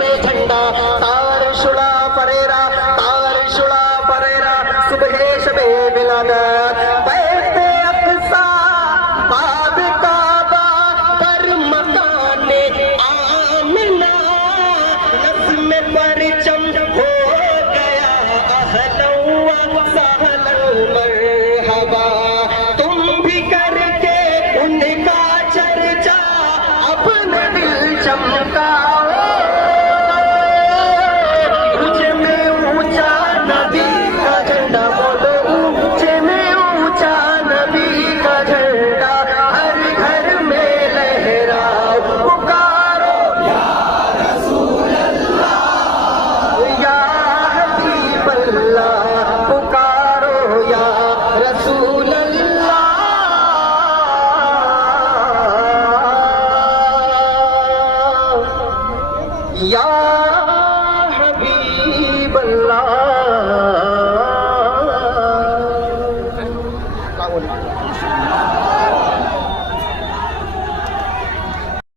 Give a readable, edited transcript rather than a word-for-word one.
جھنڈا تار شلا پریرا صبح شب ولادت بیت اقصی باب کعبہ در مکان آمنہ نظم پرچم ہو گیا اہلا و سہلا مرحبا تم بھی کر کے ان کا چرچا اپنا دل چمکاؤ یا حبیب اللہ